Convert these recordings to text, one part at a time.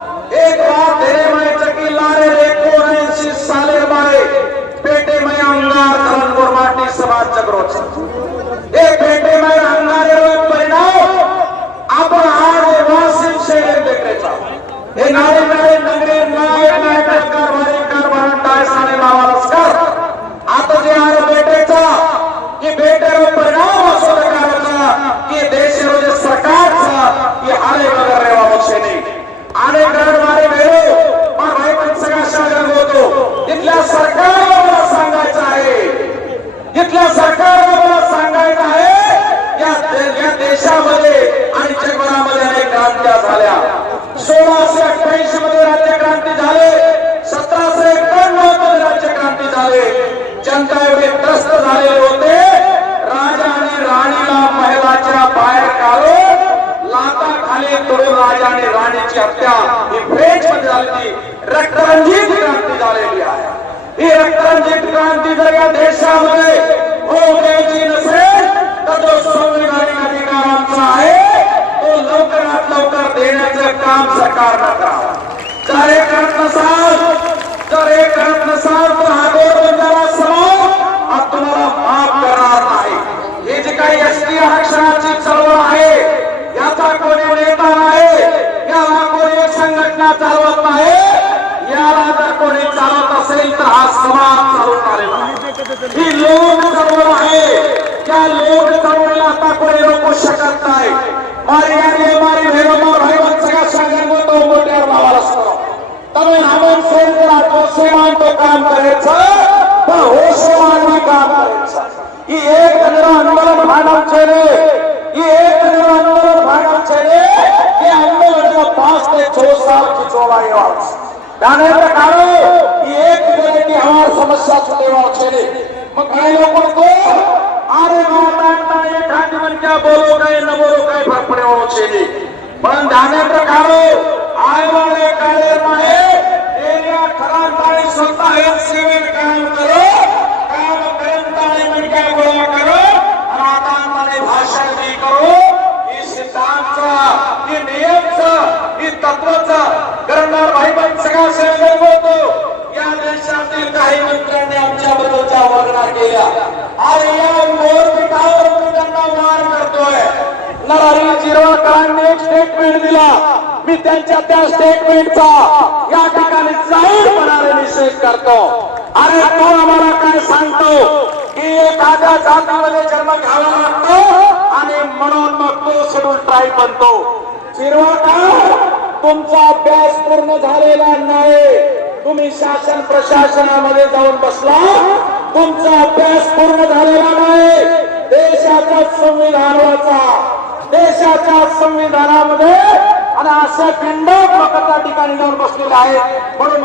एक बात ध्येय में चकी लारे रेको रेंसी साले मारे पेटे में अंगार धरनपुर माटी समाज जगरोच एक पेटे में अंगारे रोग परिणाम आपण हाड वासिम शेर देखरेचा हे नारे नारे नगरे नाय कारभार टाय साने लावालस्कर आता जे आर बेटेचा की बेटेरो परिणाम असो करायचा की देशरो जे सरकारचा की हाले वगैरे रेवा पक्षेने आणि गरडवारे वेळो पण भाई सगळा शासन होतो तिथल्या सरकारला मला सांगायचं आहे तिथल्या सरकारला मला सांगायचं आहे या देशामध्ये आणि जगभरामध्ये अनेक क्रांत्या झाल्या 1688 मध्ये राज्यक्रांती झाले 1751 मध्ये राज्यक्रांती झाले जनता एवढे त्रस्त झालेले होते राजा आणि राणीला महलाच्या बाहेर काढून लाता खाली तोडून राजा आणि राणीची हत्या ही फ्रेंच मध्ये झाली रक्तरंजित क्रांती झालेली आहे ही रक्तरंजित क्रांती जर या देशामध्ये होऊ द्यायची नसेल तर जो संविधानिक अधिकार आमचा आहे तो लवकरात लवकर देण्याचं काम सरकारनं करावं जर हे करत नसाल तर हा गोरबंजारा समाज हा तुम्हाला माफ करणार नाही हे जे काही एसटी आरक्षणाची चळवळ आहे याचा कोणी नेता नाही याला कोणी संघटना चालवत नाही याला जर कोणी चालवत असेल तर हा समाज चालवून आलेला आहे ही लोक चळवळ आहे त्या लोक चळवळीला आता कोणी रोखू शकत नाही मारी भेरोमार भाई सगळा सांगून तो मोठ्यावर लावायला असतो તમે નામન ફોન કરા તો સેવાન તો કામ કરે છે પણ હોશવાન भी काम કરે છે ઈ એક તગડા આંદોલન ભાગમ છે રે ઈ એક તગડા આંદોલન ભાગમ છે રે કે આંદોલનનો 5 ते 6 साल खिचवाई वाला दाने प्रकारो ઈ એક दिवसाची हमार समस्या छुटेवा છે रे मग काही लोक तो अरे माता एखादी मन क्या बोलो काय न बोलो काय फरक पडेवा છે रे पण दाने प्रकारो आयवाळे काळे माहे एरिया ठरांताळी स्वतः हेच सेवेन काम करो काम करंताळी मणक्या गोळा करो आणि आतांताळी भाषण भी करो ही सिद्धांतचा ही नियमचा ही तत्वाचा करणार भाई पण सगळा सहयोग होतो या देशातील काही मंत्र्यांनी आमच्याबद्दलच्या वर्णना केल्या आणि या मोरपिटावर मी त्यांना वार करतोय नरहरी जिरवाळकरांनी एक स्टेटमेंट दिला मी त्यांच्या त्या स्टेटमेंटचा या ठिकाणी जाहीरपणाने निषेध करतो अरे तो आम्हाला काय सांगतो की एखाद्या जातीमध्ये जन्म घ्यावा लागतो आणि म्हणून मग तो शेड्यूल ट्राईब बनतो जिरवाळकर तुमचा अभ्यास पूर्ण झालेला नाही तुम्ही शासन प्रशासनामध्ये जाऊन बसला तुमचा अभ्यास पूर्ण झालेला नाही देशाच्या संविधानाचा देशाच्या संविधानामध्ये आणि अशा बिंडोक लोक त्या ठिकाणी जाऊन बसलेले आहेत म्हणून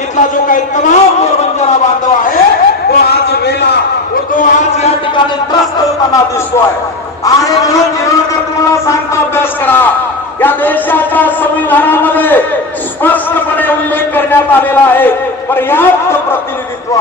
इथला जो काही तमाम गोरबंजारा बांधव आहे तो आज वेला तो आज या ठिकाणी त्रस्त होताना दिसतोय आणि म्हणून जिरवाळकर तुम्हाला सांगता अभ्यास करा या देशाच्या संविधानामध्ये स्पष्टपणे उल्लेख करण्यात आलेला आहे पर्याप्त प्रतिनिधित्व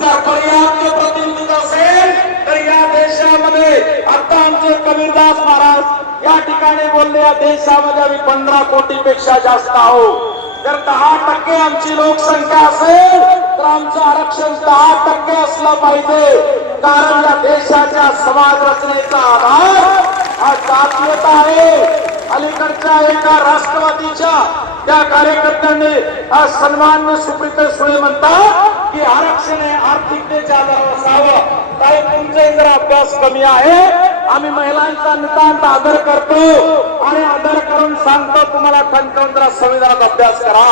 जर पर्याप्त प्रतिनिधित्व असेल तर या देशामध्ये आता आमचे कबीरदास महाराज या ठिकाणी बोलले या देशामध्ये आम्ही 15 कोटीपेक्षा जास्त आहोत जर 10% आमची लोकसंख्या असेल तर आमचं आरक्षण 10% असलं पाहिजे कारण या देशाच्या समाज रचनेचा आधार हा जातीयता आहे अलीकडच्या एका राष्ट्रवादीच्या त्या कार्यकर्त्यांनी सन्मान्य सुप्रीता सुळे म्हणतात की आरक्षण हे आर्थिकतेच्या आधारावर असावं काही तुमचे जरा अभ्यास कमी आहे आम्ही महिलांचा नितांत आदर करतो आणि आदर करून सांगतो तुम्हाला ठणकावून जरा संविधानात अभ्यास करा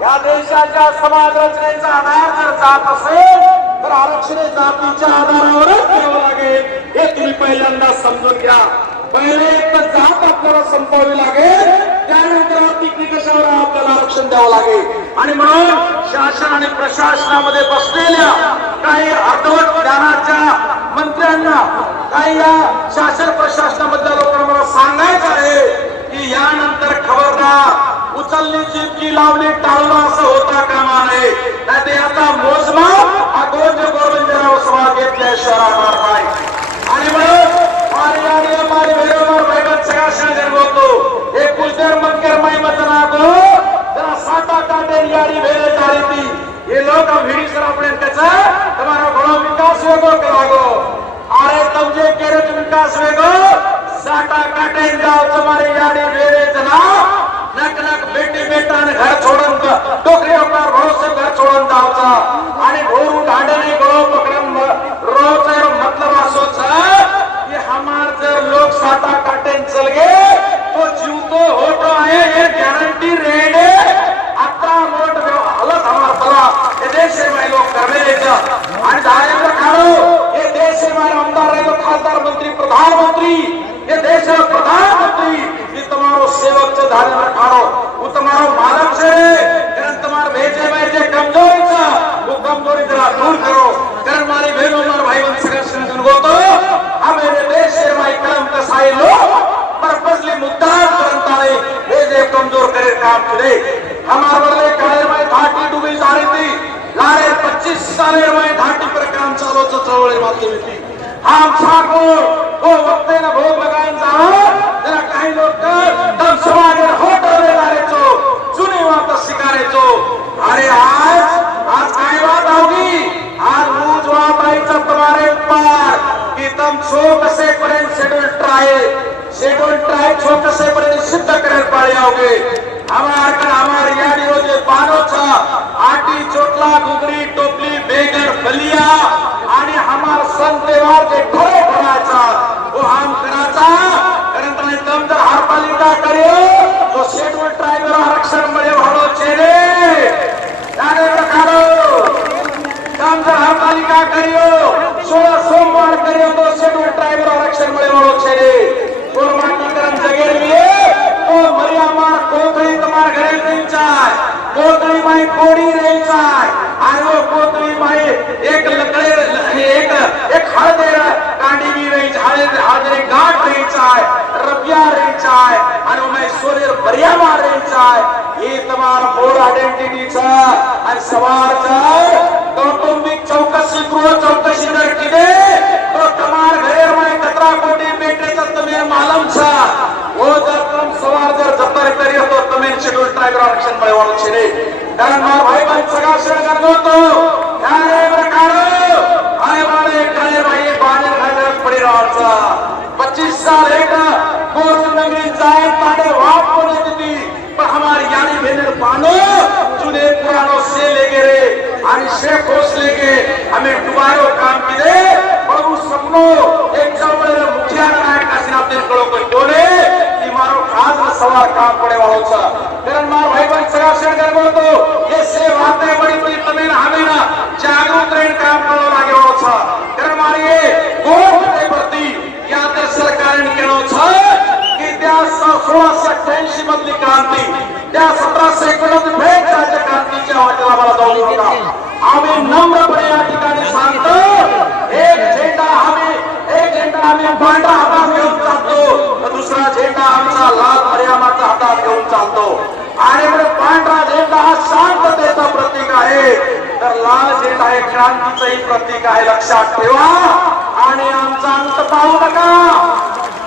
या देशाच्या समाज रचनेचा आधार जर जात असेल तर आरक्षण जातीच्या आधारावरच द्यावं लागेल हे तुम्ही पहिल्यांदा समजून घ्या पहिले एक जात आपल्याला संपवावी लागेल त्यानंतर आर्थिक निकषावर आपल्याला आरक्षण द्यावं लागेल आणि म्हणून शासन आणि प्रशासनामध्ये बसलेल्या काही अर्धवट ज्ञानाच्या मंत्र्यांना काही या शासन प्रशासनामधल्या लोकांना मला सांगायचं आहे की यानंतर खबरदार उचलली चिपकी लावली टाळलं असं होता कामा नये नाही याचा मोजमाप हा गोरबंजारा समाज घेतल्याशिवाय राहणार नाही आणि म्हणून मारी भेरोमार सगळा शासन होतो हे कुलदेव मंकर माई मतनागो पट्टी रेडे आता मोठ हालत हमार पला हे देश में लोग करने आणि दायेंद्र खाड़ो ये देश में आमदार रहे तो खासदार मंत्री प्रधानमंत्री ये देश में प्रधानमंत्री ये तुम्हारो सेवक से दायेंद्र खाड़ो वो तुम्हारो मालक से तुम्हारे भेजे में जे कमजोरी था वो कमजोरी जरा दूर करो कर हमारी बहनों और भाई बहन संगठन को तो हमारे देश से माई कलम कसाई लोग पर्पसली मुद्दा करता है भेजे कमजोर करे काम करे हमारे बदले काले में घाटी डूबी जा रही थी लारे 25 साले में घाटी पर काम चालू चळवळी माध्यम थी हम ठाकुर वो वक्त ने भोग लगान जाओ जरा काही लोग दम समाज होटल में लारे चो जुनी वापस शिकारे चो अरे आज काय बात होगी आज रूज वापायचा तुम्हारे पार कि तुम छो कसे पर्यंत शेड्यूल ट्राय छो कसे पर्यंत सिद्ध करे पाळ्याओगे हमार या दिवसे बानोचा आटी चोटला घुगरी टोपली बेगर बलिया आणि हमार सन त्योहार जे खरे भरायचा वो हम कराचा कारण तुम्ही तुम जर हरपालिका करियो तो शेड्यूल ट्रायबर आरक्षण मिळे भाडो चेरे जाने रखारो तुम जर हरपालिका करियो 16 सोमवार करियो तो शेड्यूल ट्रायबर आरक्षण मिळे भाडो चेरे कोरमाटीकरण जगेर लिए तो मरिया मार कोकड़ी तुम्हार घरे नहीं चाय कोकड़ी माई कोड़ी नहीं चाय आणि वो कोकड़ी माई एक लकड़े एक हळदे कांडी भी नहीं चाय हळदे गांठ नहीं चाय रबिया नहीं चाय आणि मैं सोरेर बरिया मार नहीं चाय ये तुम्हार मोर आइडेंटिटी चा आणि सवार चा कौटुंबिक चौकशी गृह चौकशी जर किदे तो तुम्हार घरे माई कतरा कोटी बेटे तुम्हें मालूम छा वो जर तुम सवार जर जतर करियो तो तुम्हें शेड्यूल ट्राइबर आरक्षण मिळे वाळो छे कारण मार भाई बहन सगळा शेअर करतो तो यारे प्रकारो आय वाले काले भाई बाने खाने पड़ी राचा 25 साल एक कोर्ट नगरी जाए ताडे वाप को देती पर हमारी यानी भेनर पानो चुने पुरानो से लेके रे आणि शेख होस लेके हमें दोबारा काम किए प्रभु सपनो एक जवळ मुखिया नायक असिना दिन कळो को तोले की मारो खास सवार काम पड़े वालो छा कारण मार भाई बहन सगळा शेअर करबो तो ये से बातें बड़ी बड़ी तमें हमें ना जागरूक रहन काम करो लागे वालो छा कारण मारी ये गोट के प्रति या तर सरकारने केलो छा की त्या 1688 मधली क्रांती त्या 1759 भेट राज्य क्रांतीच्या वाटेला मला जाऊ नका आम्ही नम्रपणे या ठिकाणी सांगतो एक झेंडा आम्ही पांढरा हातात घेऊन चालतो तर दुसरा झेंडा आमचा लाल मर्यामाचा हातात घेऊन चालतो आणि म्हणजे पांढरा झेंडा हा शांततेचा प्रतीक आहे तर लाल झेंडा हे क्रांतीचंही प्रतीक आहे लक्षात ठेवा आणि आमचा अंत पाहू नका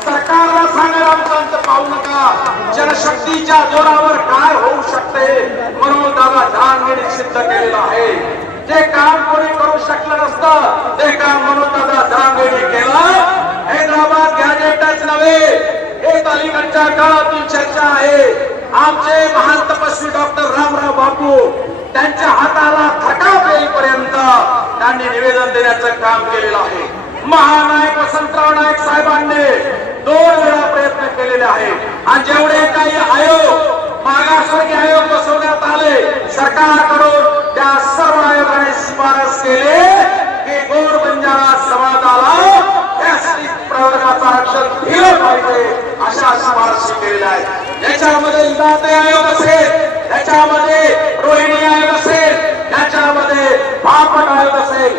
सरकारला सांगा आमचा अंत पाहू नका जनशक्तीच्या जोरावर काय होऊ शकते म्हणून दादा जहांगीर सिद्ध केलेलं आहे जे काम कोणी करू शकलं नसतं ते काम म्हणून दादा जहांगीर केलं हैदराबाद गॅजेटच नव्हे हे अलीकडच्या काळातील चर्चा आहे आमचे महान तपस्वी डॉक्टर रामराव बापू त्यांच्या हाताला थकाप येईपर्यंत त्यांनी निवेदन देण्याचं काम केलेलं आहे महानायक वसंतराव नाईक साहेबांनी 2 वेळा प्रयत्न केलेले आहे आणि जेवढे काही आयोग मागासवर्गीय आयोग बसवण्यात आले सरकारकडून त्या सर्व आयोगाने शिफारस केले की गोर बंजारा समाजाला प्रवर्गाचं आरक्षण दिलं पाहिजे अशा शिफारसी केलेल्या आहेत याच्यामध्ये दाते आयोग असेल याच्यामध्ये रोहिणी आयोग असेल याच्यामध्ये बापट आयोग असेल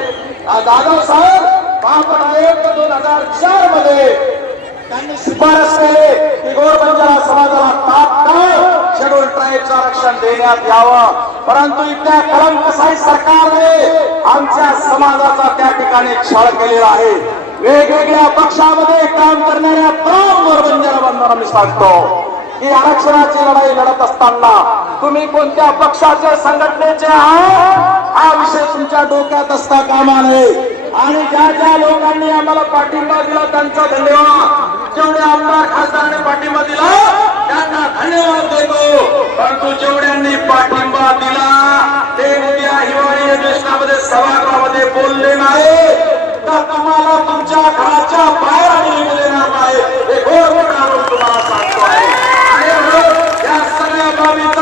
दादा साहेब बापट आयोग 2004 मध्ये त्यांनी शिफारस केली की गोर बंजारा समाजाला तात्काळ शेड्यूल ट्राईबचं आरक्षण देण्यात यावं परंतु इथल्या कलमकसाई सरकारने आमच्या समाजाचा त्या ठिकाणी छळ केलेला आहे वेगवेगळ्या पक्षामध्ये काम करणाऱ्या तमाम गोर बंजारा बांधवांना मी सांगतो की आरक्षणाची लढाई लढत असताना तुम्ही कोणत्या पक्षाच्या संघटनेचे आहात हा विषय तुमच्या डोक्यात असता कामा नये आणि ज्या लोकांनी आम्हाला पाठिंबा दिला त्यांचा धन्यवाद जेवढे आमदार खासदारांनी पाठिंबा दिला त्यांना धन्यवाद देतो परंतु जेवढ्यांनी पाठिंबा दिला ते उद्या हिवाळी अधिवेशनामध्ये सभागृहामध्ये बोलले नाही तर तुम्हाला तुमच्या घराच्या बाहेर आणून देणार नाही हे घोर मोठा आरोप तुम्हाला सांगतो आहे आणि या सगळ्या बाबीचा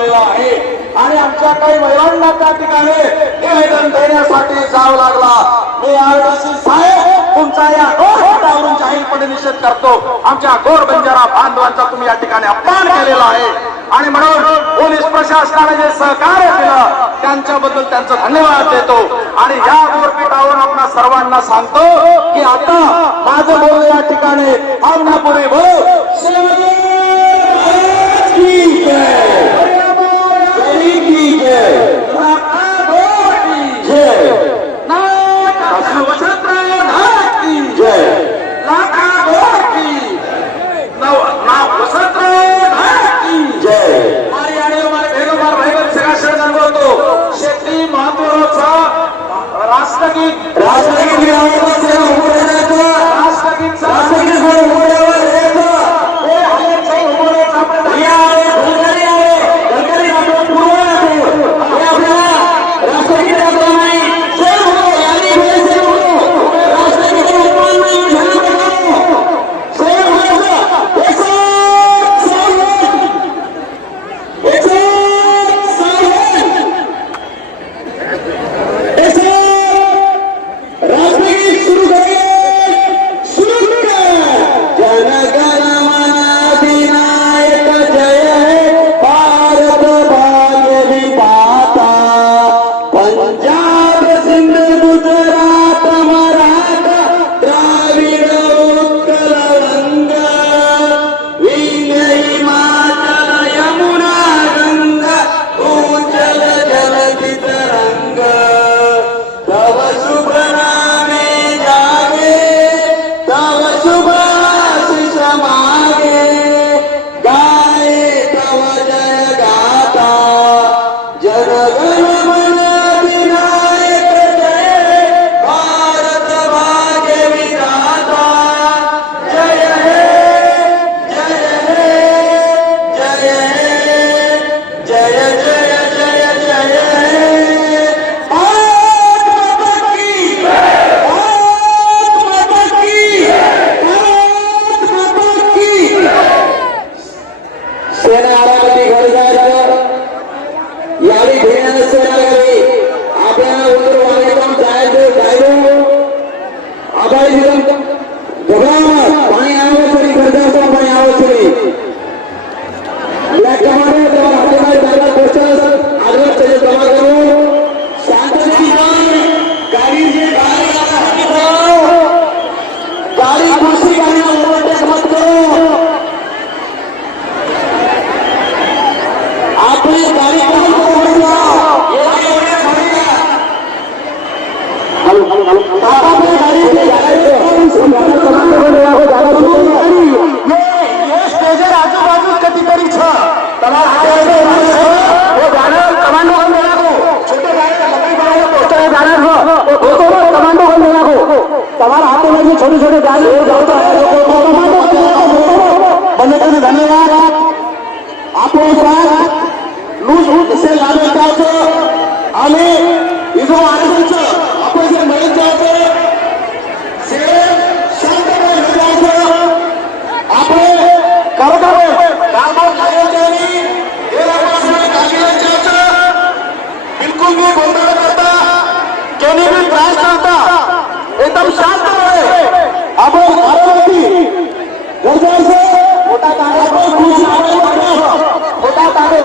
झालेला आहे आणि आमच्या काही महिलांना त्या ठिकाणी निवेदन देण्यासाठी जावं लागला. मी आरडीसी साहेब तुमचा या गोष्टीवरून जाहीरपणे निषेध करतो. आमच्या गोर बंजारा बांधवांचा तुम्ही या ठिकाणी अपमान केलेला आहे आणि म्हणून पोलीस प्रशासनाने जे सहकार्य दिलं त्यांच्याबद्दल त्यांचं धन्यवाद देतो. आणि या गोरपीठावरून आपण सर्वांना सांगतो की आता माझं बोल या ठिकाणी आमनापुरी बोल छोटे छोटे धन्यवाद आपण लूज से लागू आणि इथं आपण जे मिळत जातो आपण बिलकुल मी गोंधळ करता कोणी भी त्रास करता एकदम शांत रहे. आपण मोठा